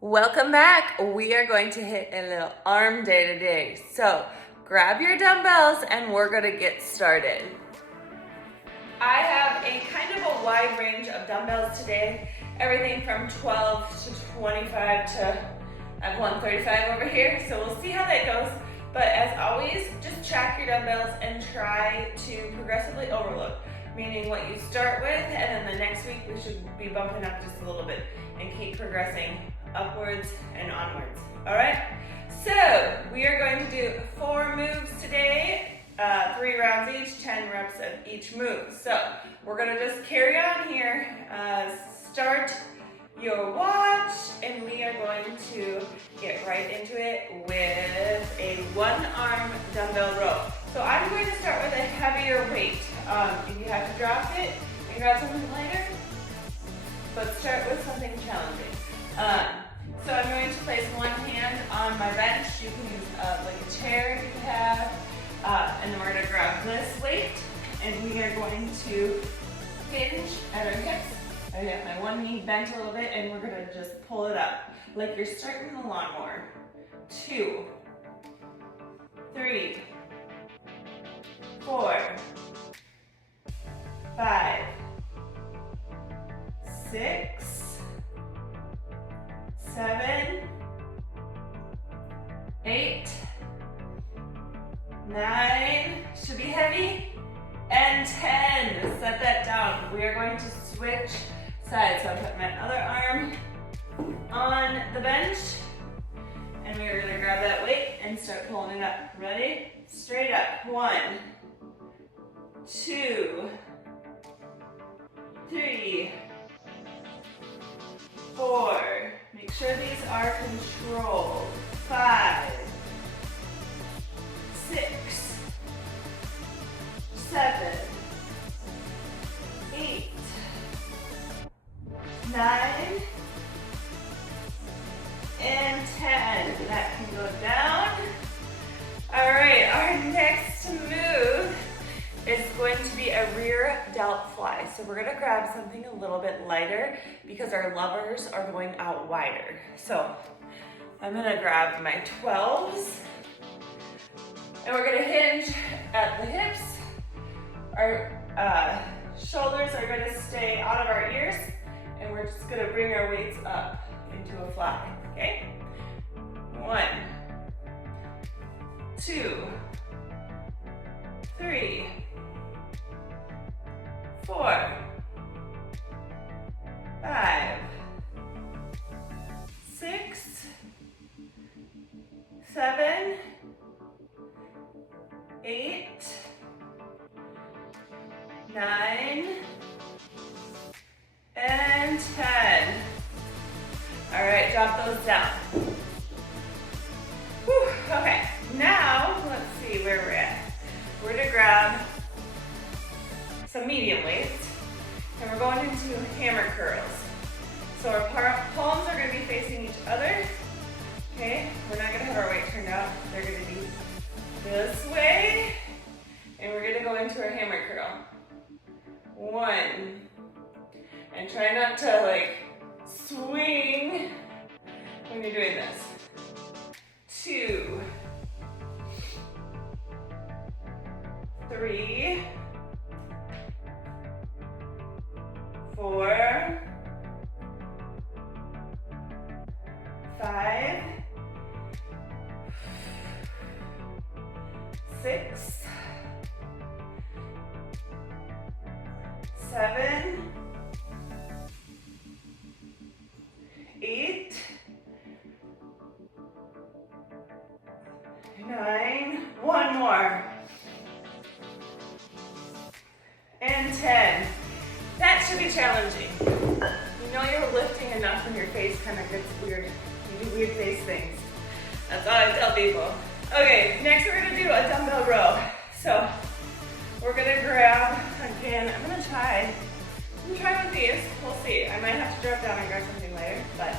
Welcome back. We are going to hit a little arm day today. So grab your dumbbells and we're gonna get started. I have a kind of a wide range of dumbbells today. Everything from 12 to 25 to, I have 135 over here. So we'll see how that goes. But as always, just check your dumbbells and try to progressively overload. Meaning what you start with, and then the next week we should be bumping up just a little bit and keep progressing upwards and onwards. All right, so we are going to do 4 moves today, 3 rounds each, 10 reps of each move. So we're gonna just carry on here, start your watch, and we are going to get right into it with a 1-arm dumbbell row. So I'm going to start with a heavier weight. If you have to drop it, you can grab something lighter, but start with something challenging. So I'm going to place one hand on my bench. You can use like a chair you have, and then we're going to grab this weight, and we are going to hinge at our hips. I got my one knee bent a little bit, and we're going to just pull it up like you're starting the lawnmower. 2, 3, 4, 5, 6, 7, 8, 9, should be heavy, and 10. Set that down. We are going to switch sides. So I put my other arm on the bench, and we are going to grab that weight and start pulling it up. Ready? Straight up. 1, 2, 3, 4. Make sure these are controlled. 5, 6, 7, 8, 9, and 10. That can go down. All right, our next move is going to be a rear delt fly. So we're gonna grab something a little bit lighter because our levers are going out wider. So I'm gonna grab my 12s, and we're gonna hinge at the hips. Our shoulders are gonna stay out of our ears, and we're just gonna bring our weights up into a fly, okay? 1, 2, 3, 4, 5, 6, 7, 8, 9, and 10. All right, drop those down. Whew, okay, now let's see where we're at. We're gonna grab some medium weights, and we're going into hammer curls. So our palms are gonna be facing each other, okay? We're not gonna have our weight turned out. They're gonna be this way, and we're gonna go into our hammer curl. 1, and try not to like swing when you're doing this. 2, 3, 4, 5, 6, 7, 8, 9, one more, and 10. That should be challenging. You know you're lifting enough when your face kind of gets weird. You do weird face things. That's all I tell people. Okay, next we're gonna do a dumbbell row. So we're gonna grab, again, I'm gonna try with these. We'll see. I might have to drop down and grab something later, but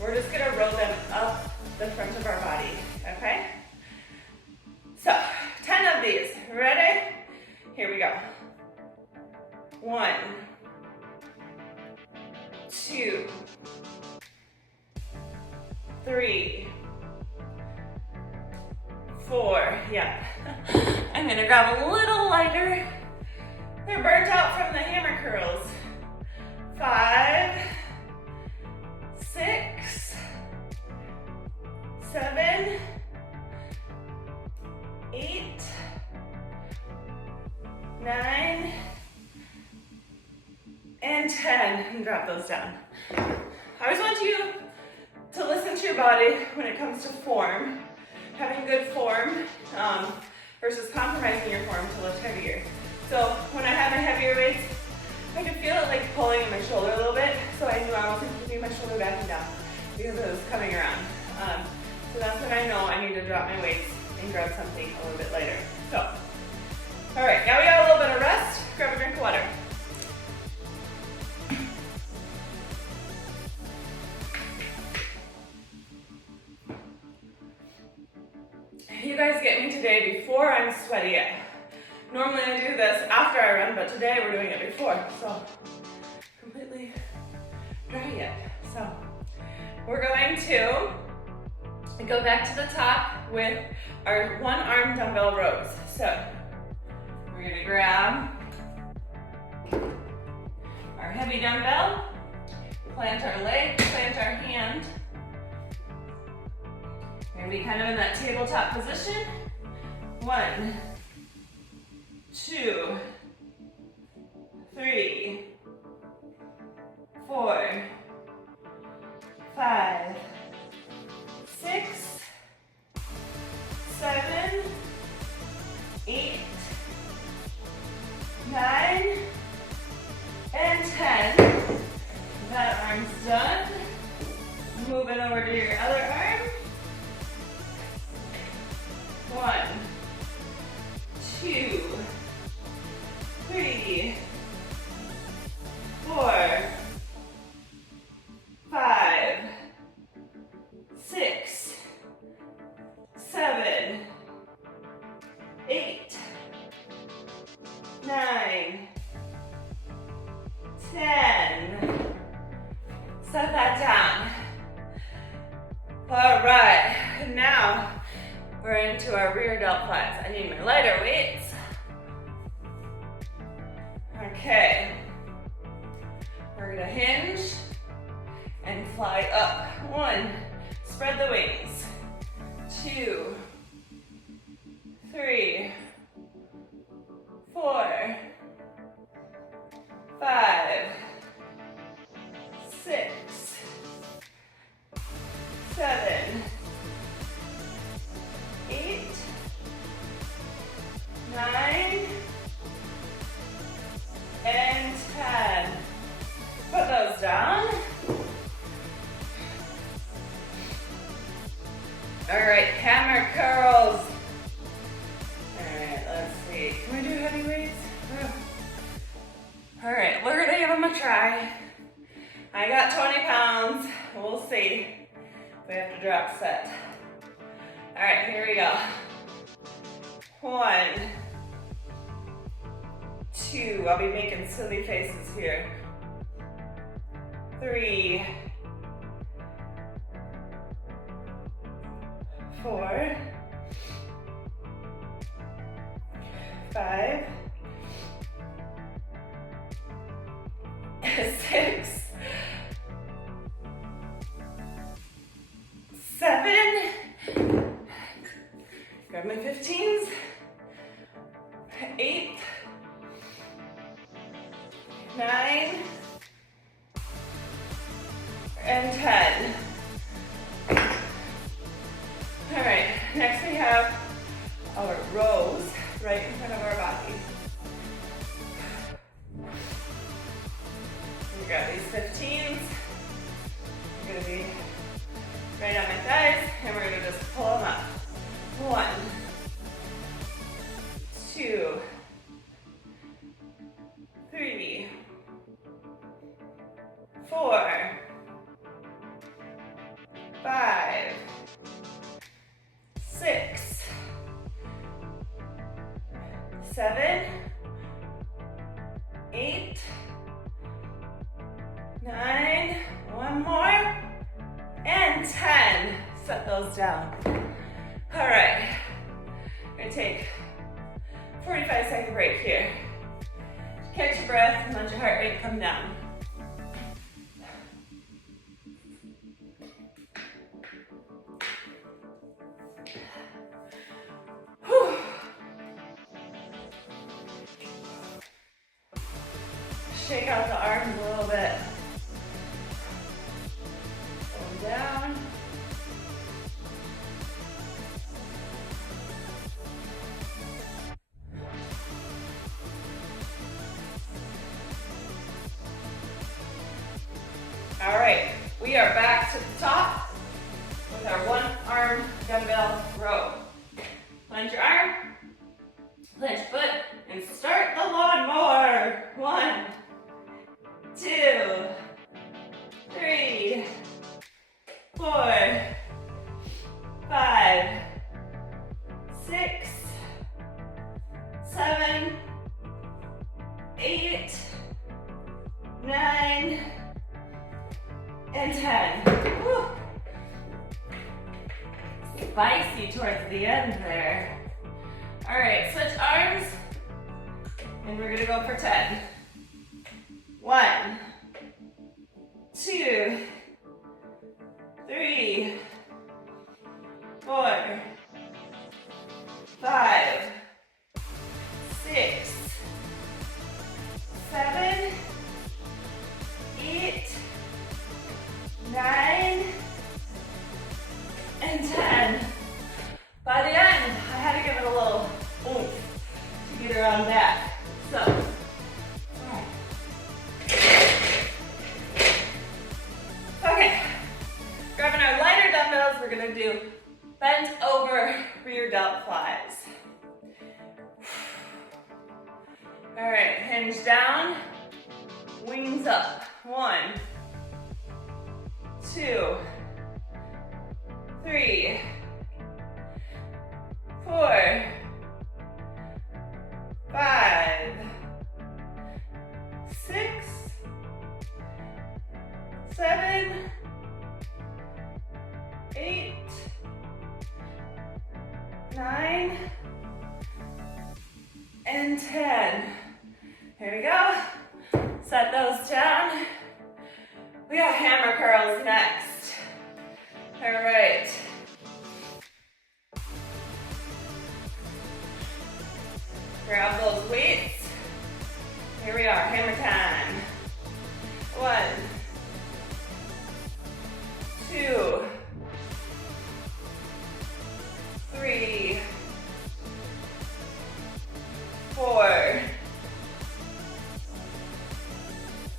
we're just gonna row them up the front of our body, okay? So, 10 of these. Ready? Here we go. 1, 2, 3, 4, yeah. I'm gonna grab a little lighter. They're burnt out from the hammer curls. 5, 6, 7, 8, 9, and 10, and drop those down. I always want you to listen to your body when it comes to form, having good form versus compromising your form to lift heavier. So when I had my heavier weights, I could feel it like pulling in my shoulder a little bit, so I knew I wasn't keeping my shoulder back and down because it was coming around. So that's when I know I need to drop my weights and grab something a little bit lighter. So, all right, now we got a little bit of rest. Grab a drink of water. You guys get me today before I'm sweaty yet. Normally I do this after I run, but today we're doing it before, so completely dry yet. So we're going to go back to the top with our one arm dumbbell rows. So we're gonna grab our heavy dumbbell, plant our leg, plant our hand. We're gonna be kind of in that tabletop position. 1, 2, 3, 4, 5, 6, 7, 8, 9, and 10. That arm's done. Moving over to your other arm. 1, 2, 3, 4, 5, 6, 7, 8, 9, 10. Set that down. All right, now we're into our rear delt flies. I need my lighter weights. Okay. We're gonna hinge and fly up. 1, spread the wings. 2, 3, 4, 5, 6, 7, 8, 9, and 10. Put those down. All right, hammer curls. All right, let's see. Can we do heavy weights? All right, we're gonna give them a try. I got 20 pounds. We'll see. We have to drop set. All right, here we go. 1, 2, I'll be making silly faces here. 3, 4, 5, 6, 7, grab my 15s, 8, 9, and 10. All right, next we have our rows right in front of our bodies. We got these 15s. They're gonna be right on my thighs, and we're gonna just pull them up. 1, 2, 3, 4, 5, 6, 7, 8, 9, one more, and 10. Set those down. All right, I'm gonna take 45-second break here. Catch your breath and let your heart rate come down. Whew. Shake out the arms a little bit. Going down. All right, we are back to the top with our one arm dumbbell row. Plunge your arm, plunge foot, and start the lawnmower. 1, 2, 3, 4, 5, 6, 7, 8, 9, and 10. Woo. Spicy towards the end there. All right, switch arms, and we're gonna go for 10. 1, 2, 3, 4, 5, 6, 7, 8, 9, and 10. By the end, I had to give it a little oomph to get around back. So, all right. Okay, grabbing our lighter dumbbells, we're gonna do bent over rear delt flies. All right, hinge down, wings up. 1, 2, 3, 4, 5, 6, 7, 8, 9, and 10. Here we go. Set those down. We got hammer curls next. All right. Grab those weights. Here we are, hammer time. 1, 2, 3, 4,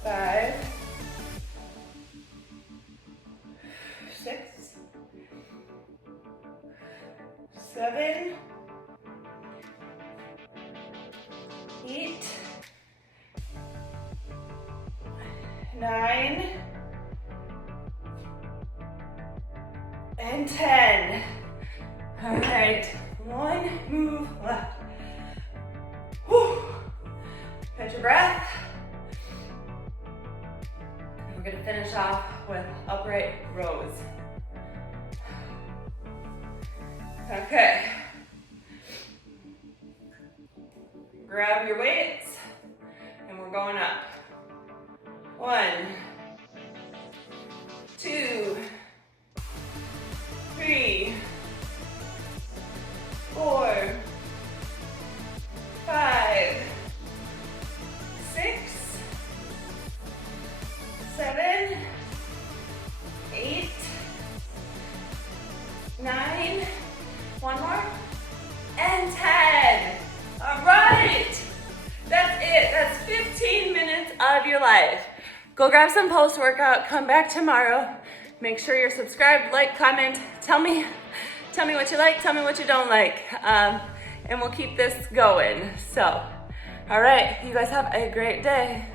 5, 6, 7, 8, 9, and 10. All right, one move left. Whew. Catch your breath. We're gonna finish off with upright rows. Okay. Grab your weights, and we're going up. 1, 2, 3, 4, 5, 6, 7, 8, 9, one more, and 10. All right, that's it. That's 15 minutes of your life. Go grab some post-workout, come back tomorrow. Make sure you're subscribed, like, comment. Tell me what you like, tell me what you don't like. And we'll keep this going. So, all right, you guys have a great day.